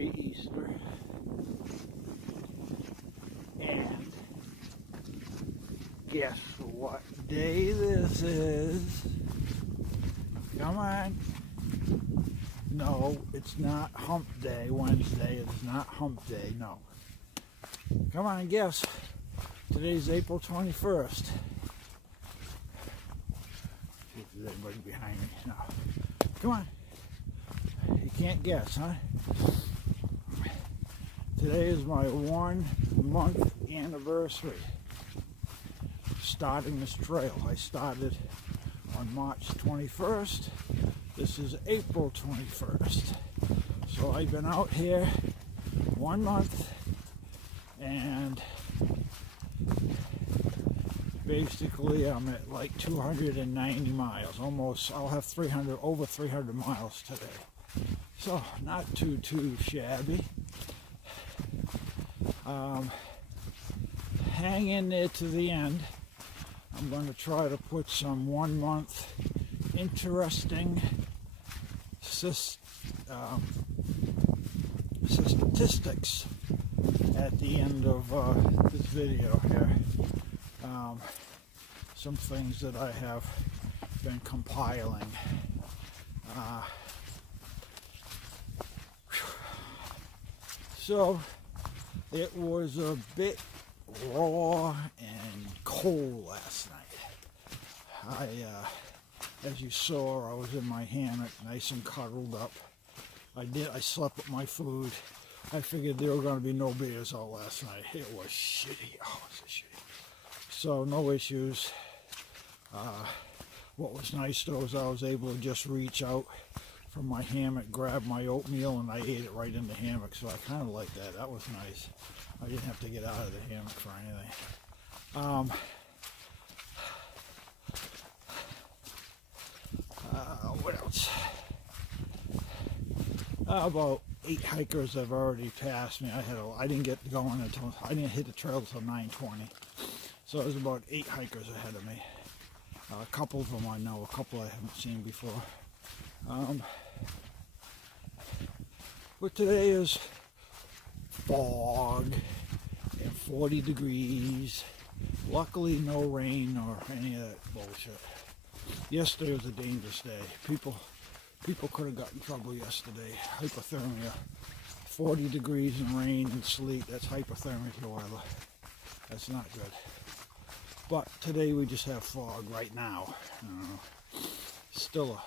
Happy Easter. And guess what day this is? Come on. No, it's not hump day Wednesday. It's not hump day, no. Come on, guess. Today's April 21st. See if there's anybody behind me. No. Come on. You can't guess, huh? Today is my 1 month anniversary starting this trail. I started on March 21st. This is April 21st. So I've been out here 1 month and basically I'm at like 290 miles. Almost, I'll have over 300 miles today. So not too shabby. Hang in there to the end. I'm going to try to put some 1 month interesting statistics at the end of this video here. Some things that I have been compiling. So it was a bit raw and cold last night. As you saw, I was in my hammock, nice and cuddled up. I slept with my food. I figured there were going to be no bears all last night. It was shitty. Oh, it was shitty. So no issues. What was nice though is I was able to just reach out from my hammock, grab my oatmeal, and I ate it right in the hammock. So I kind of like that. That was nice. I didn't have to get out of the hammock for anything. What else? About 8 hikers have already passed me. I didn't get going until I didn't hit the trail until 9:20. So there's about 8 hikers ahead of me. A couple of them I know, a couple I haven't seen before. But today is fog and 40 degrees. Luckily no rain or any of that bullshit. Yesterday was a dangerous day. People could have gotten in trouble yesterday. Hypothermia. 40 degrees and rain and sleet. That's hypothermic weather. That's not good. But today we just have fog right now. Still a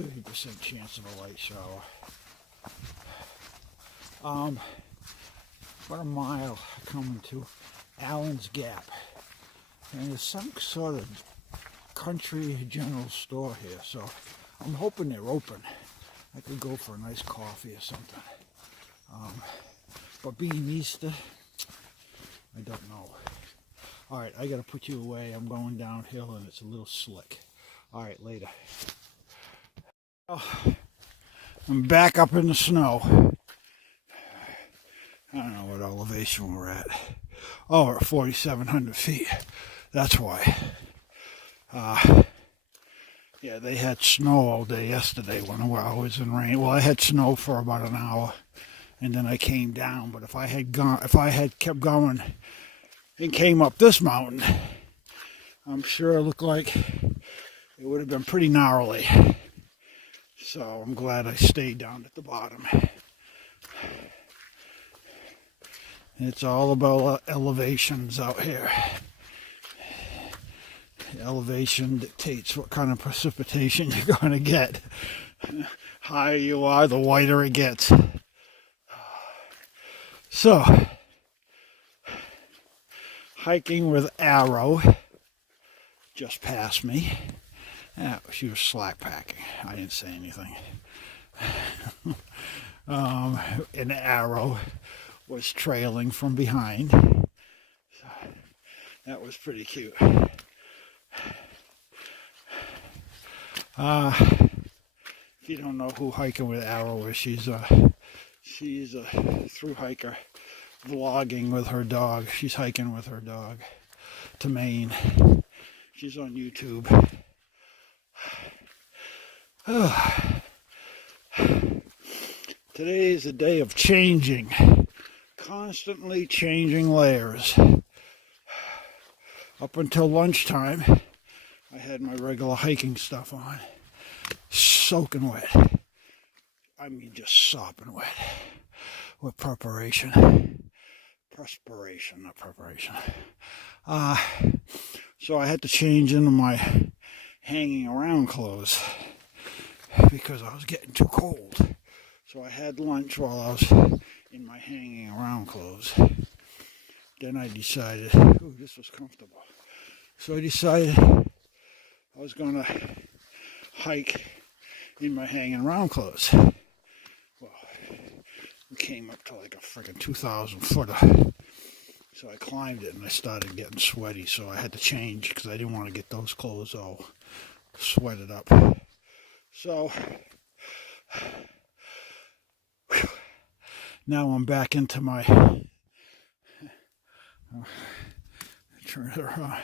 30% chance of a light shower. About a mile coming to Allen's Gap. And there's some sort of country general store here, so I'm hoping they're open. I could go for a nice coffee or something. But being Easter, I don't know. Alright, I gotta put you away. I'm going downhill and it's a little slick. Alright, later. I'm back up in the snow. I don't know what elevation we're at. Oh, we're at 4,700 feet. That's why. Yeah, they had snow all day yesterday when I was in rain. Well, I had snow for about an hour, and then I came down. But if I had kept going and came up this mountain, I'm sure it looked like it would have been pretty gnarly. So I'm glad I stayed down at the bottom. It's all about elevations out here. Elevation dictates what kind of precipitation you're going to get. The higher you are, the whiter it gets. So, hiking with Arrow just passed me. Yeah, she was slack packing. I didn't say anything. An Arrow was trailing from behind. So, that was pretty cute. If you don't know who Hiking with Arrow is, she's a through hiker vlogging with her dog. She's hiking with her dog to Maine. She's on YouTube. Today is a day of changing, constantly changing layers. Up until lunchtime, I had my regular hiking stuff on, soaking wet. I mean, just sopping wet with perspiration, not preparation. So I had to change into my hanging around clothes because I was getting too cold. So I had lunch while I was in my hanging around clothes. Then I decided, ooh, this was comfortable. So I decided I was going to hike in my hanging around clothes. Well, we came up to like a freaking 2,000 footer. So I climbed it and I started getting sweaty. So I had to change because I didn't want to get those clothes all sweated up. So now I'm back into my turn it around.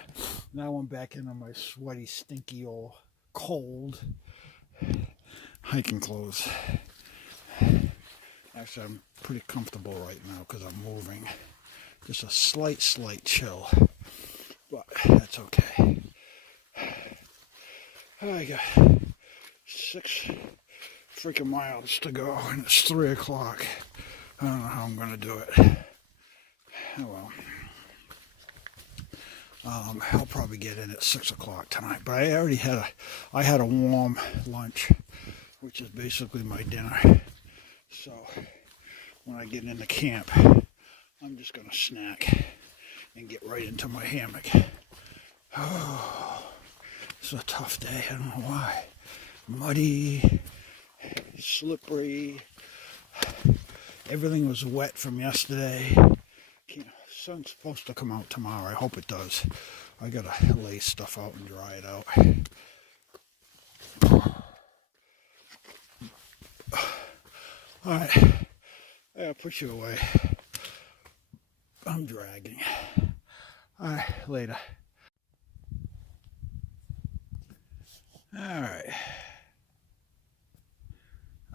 Now I'm back into my sweaty, stinky, old, cold hiking clothes. Actually, I'm pretty comfortable right now because I'm moving. Just a slight chill, but that's okay. I got 6 freaking miles to go, and it's 3 o'clock. I don't know how I'm gonna do it. Oh well. I'll probably get in at 6 o'clock tonight. But I already had a warm lunch, which is basically my dinner. So when I get into camp, I'm just gonna snack and get right into my hammock. Oh, it's a tough day. I don't know why. Muddy, slippery. Everything was wet from yesterday. Sun's supposed to come out tomorrow. I hope it does. I gotta lay stuff out and dry it out. Alright, I gotta push you away. I'm dragging. Alright, later. Alright.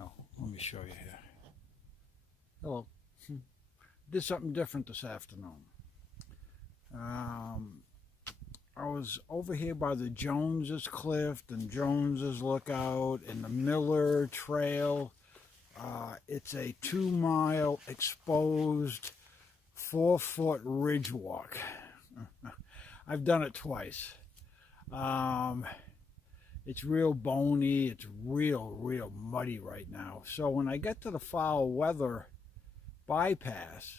Oh, let me show you here. Hello. Did something different this afternoon. I was over here by the Jones's Cliff and Jones's Lookout and the Miller Trail. It's a 2-mile exposed 4-foot ridge walk. I've done it twice. It's real bony. It's real muddy right now. So when I get to the foul weather bypass,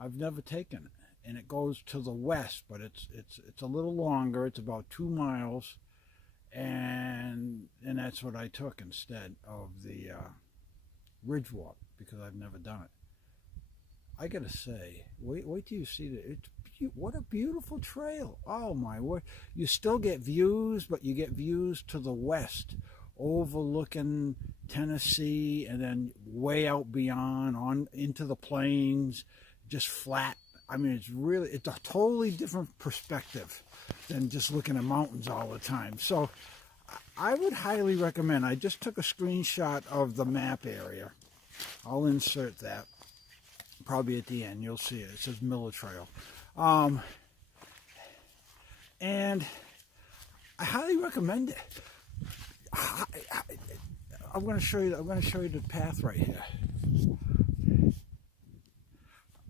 I've never taken it, and it goes to the west, but it's a little longer. It's about 2 miles, and that's what I took instead of the ridge walk because I've never done it. I gotta say, wait till you see it. What a beautiful trail! Oh my word! You still get views, but you get views to the west, overlooking Tennessee, and then way out beyond on into the plains, just flat. I mean, it's a totally different perspective than just looking at mountains all the time. So I would highly recommend. I just took a screenshot of the map area. I'll insert that probably at the end. You'll see it. It says Miller Trail. And I highly recommend it. I'm going to show you the path right here.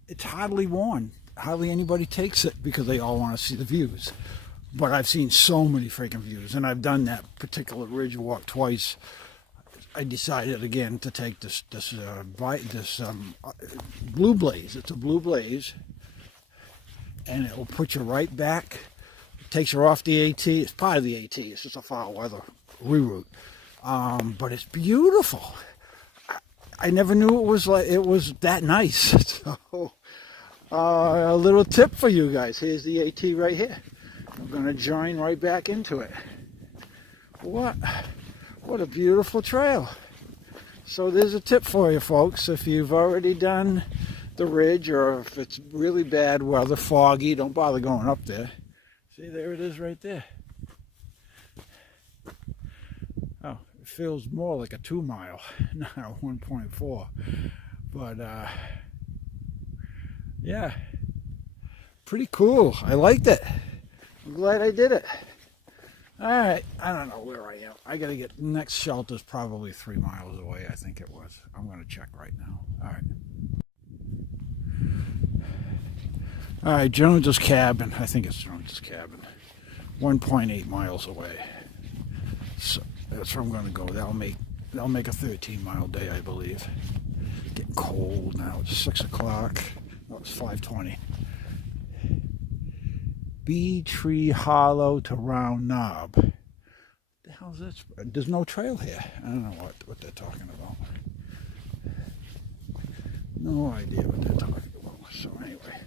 It's hardly worn. Hardly anybody takes it because they all want to see the views. But I've seen so many freaking views, and I've done that particular ridge walk twice. I decided again to take this Blue Blaze. It's a Blue Blaze, and it will put you right back. It takes you off the AT. It's part of the AT. It's just a foul weather reroute. But it's beautiful. I never knew it was that nice. So, a little tip for you guys. Here's the AT right here. I'm going to join right back into it. What a beautiful trail. So there's a tip for you folks. If you've already done the ridge, or if it's really bad weather, foggy, don't bother going up there. See, there it is right there. Oh, feels more like a 2 mile, not a 1.4. But yeah, pretty cool. I liked it. I'm glad I did it. All right, I don't know where I am. I gotta get, next shelter's probably 3 miles away, I think it was. I'm gonna check right now. All right, Jones's cabin. I think it's Jones's cabin. 1.8 miles away. So that's where I'm gonna go. That'll make a 13-mile day, I believe. Getting cold now. It's 6 o'clock. No, it's 5:20. Bee Tree Hollow to Round Knob. What the hell's this? There's no trail here. I don't know what they're talking about. No idea what they're talking about. So anyway,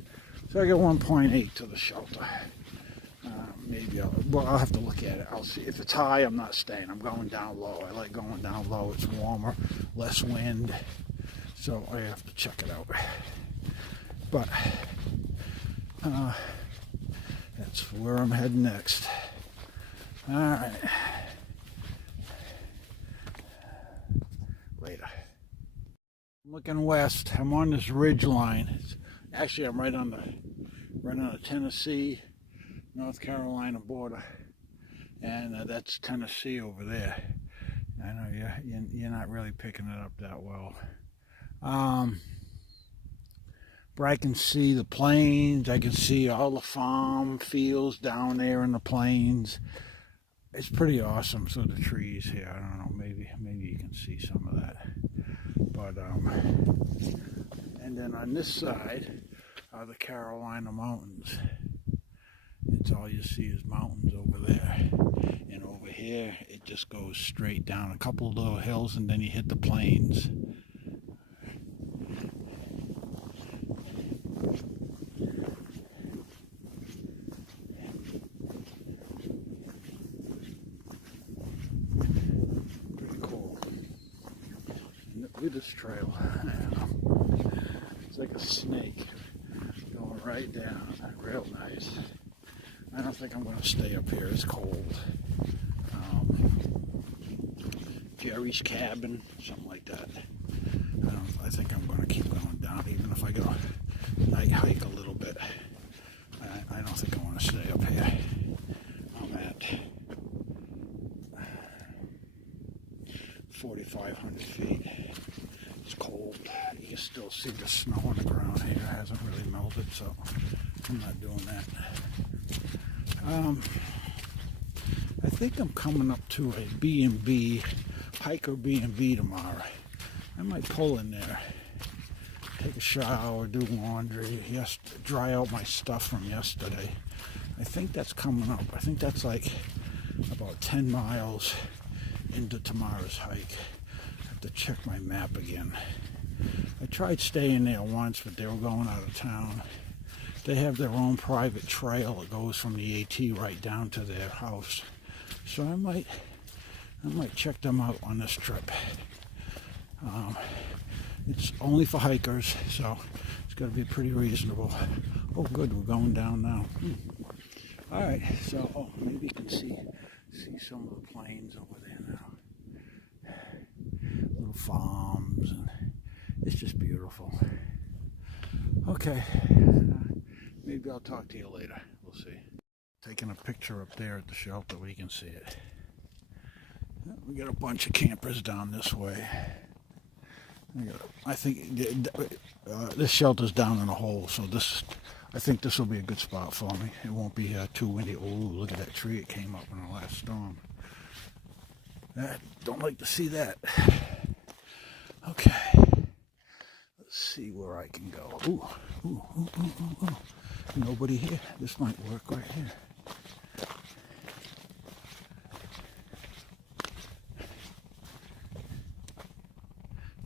so I got 1.8 to the shelter. Maybe I'll have to look at it. I'll see. If it's high, I'm not staying. I'm going down low. I like going down low. It's warmer, less wind. So I have to check it out. But that's where I'm heading next. All right. Later. I'm looking west. I'm on this ridge line. Actually, I'm right on the Tennessee, North Carolina border, and that's Tennessee over there. I know you're not really picking it up that well. But I can see the plains. I can see all the farm fields down there in the plains. It's pretty awesome. So the trees here, I don't know, maybe you can see some of that. But and then on this side are the Carolina mountains. It's all you see is mountains over there. And over here, it just goes straight down a couple of little hills, and then you hit the plains. Pretty cool. Look at this trail. It's like a snake going right down. Real nice. I don't think I'm going to stay up here. It's cold. Jerry's cabin, something like that. I think I'm going to keep going down, even if I go night hike a little bit. I don't think I want to stay up here. I'm at 4,500 feet. It's cold. You can still see the snow on the ground here. It hasn't really melted, so I'm not doing that. I think I'm coming up to a B&B, hiker B&B tomorrow. I might pull in there, take a shower, do laundry, dry out my stuff from yesterday. I think that's coming up. I think that's like about 10 miles into tomorrow's hike. I have to check my map again. I tried staying there once, but they were going out of town. They have their own private trail that goes from the AT right down to their house. So I might check them out on this trip. It's only for hikers, so it's got to be pretty reasonable. Oh, good, we're going down now. All right, so maybe you can see some of the plains over there now. Little farms, and it's just beautiful. Okay. Maybe I'll talk to you later. We'll see. Taking a picture up there at the shelter where you can see it. We got a bunch of campers down this way. I think this shelter's down in a hole, so I think this will be a good spot for me. It won't be too windy. Oh, look at that tree. It came up in the last storm. I don't like to see that. Okay. Let's see where I can go. Ooh. Nobody here. This might work right here.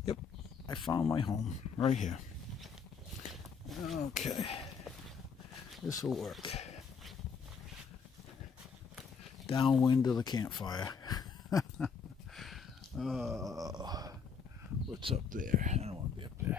Yep, I found my home right here. Okay, this will work. Downwind of the campfire. What's up there? I don't want to be up there.